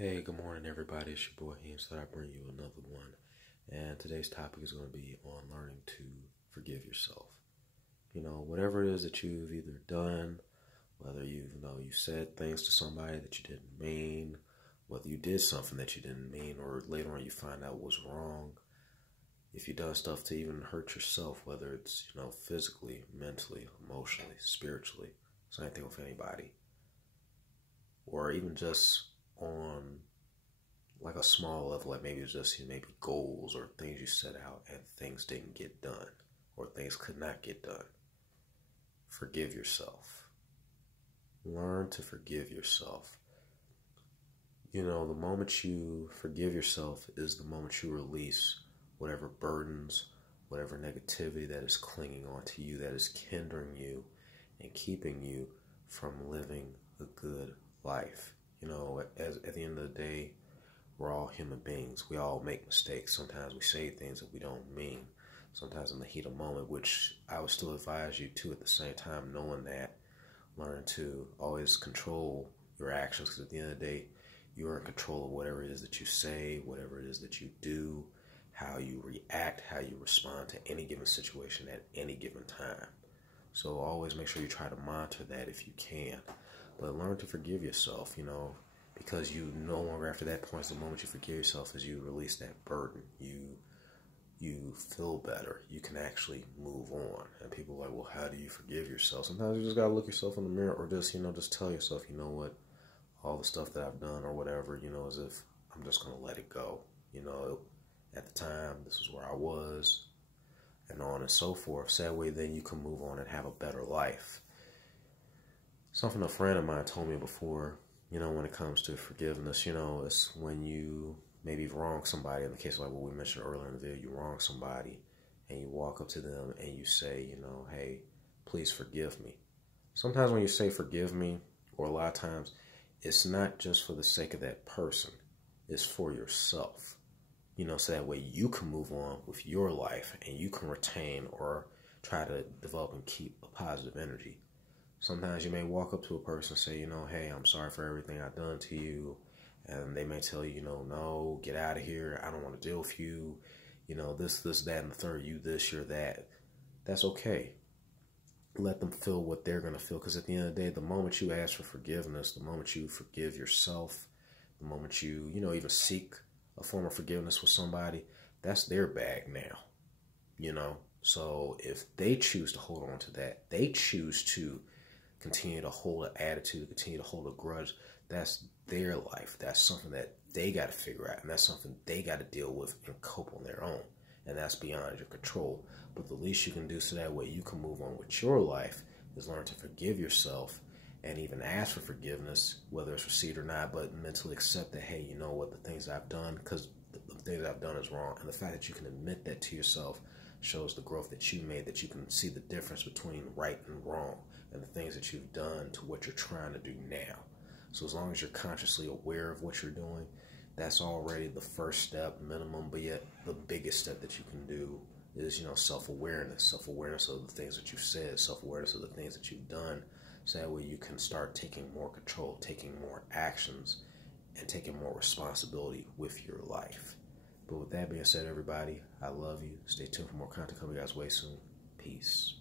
Hey, good morning, everybody. It's your boy Haynes. That I bring you another one, and today's topic is going to be on learning to forgive yourself. Whatever it is that you've either done, whether you said things to somebody that you didn't mean, whether you did something that you didn't mean, or later on you find out was wrong. If you've done stuff to even hurt yourself, whether it's physically, mentally, emotionally, spiritually, same thing with anybody, or even just on like a small level, like maybe it's just maybe goals or things you set out and things didn't get done or things could not get done. Forgive yourself. Learn to forgive yourself. The moment you forgive yourself is the moment you release whatever burdens, whatever negativity that is clinging onto you, that is hindering you and keeping you from living a good life. At the end of the day, we're all human beings. We all make mistakes. Sometimes we say things that we don't mean. Sometimes in the heat of the moment, which I would still advise you to at the same time, knowing that, learn to always control your actions, because at the end of the day, you're in control of whatever it is that you say, whatever it is that you do, how you react, how you respond to any given situation at any given time. So always make sure you try to monitor that if you can. But learn to forgive yourself, because you no longer, after that point, the moment you forgive yourself, is you release that burden. You feel better. You can actually move on. And people are like, well, how do you forgive yourself? Sometimes you just gotta look yourself in the mirror, or just tell yourself, you know what, all the stuff that I've done or whatever, as if I'm just gonna let it go. At the time, this is where I was, and on and so forth. So that way, then you can move on and have a better life. Something a friend of mine told me before, when it comes to forgiveness, it's when you maybe wrong somebody. In the case of like what we mentioned earlier in the video, you wrong somebody and you walk up to them and you say, hey, please forgive me. Sometimes when you say forgive me, or a lot of times, it's not just for the sake of that person. It's for yourself. So that way you can move on with your life and you can retain or try to develop and keep a positive energy. Sometimes you may walk up to a person and say, hey, I'm sorry for everything I've done to you. And they may tell you, no, get out of here. I don't want to deal with you. This, that, and the third, you this, you're that. That's okay. Let them feel what they're going to feel. Because at the end of the day, the moment you ask for forgiveness, the moment you forgive yourself, the moment you, even seek a form of forgiveness with somebody, that's their bag now, So if they choose to hold on to that, they choose to continue to hold an attitude, continue to hold a grudge, that's their life. That's something that they got to figure out, and that's something they got to deal with and cope on their own, and that's beyond your control. But the least you can do so that way you can move on with your life is learn to forgive yourself and even ask for forgiveness, whether it's received or not, but mentally accept that, hey, you know what, the things I've done, because the things I've done is wrong. And the fact that you can admit that to yourself shows the growth that you made, that you can see the difference between right and wrong and the things that you've done to what you're trying to do now. So as long as you're consciously aware of what you're doing, that's already the first step, minimum, but yet the biggest step that you can do is, self-awareness of the things that you've said, self-awareness of the things that you've done, so that way you can start taking more control, taking more actions, and taking more responsibility with your life. But with that being said, everybody, I love you. Stay tuned for more content coming guys way soon. Peace.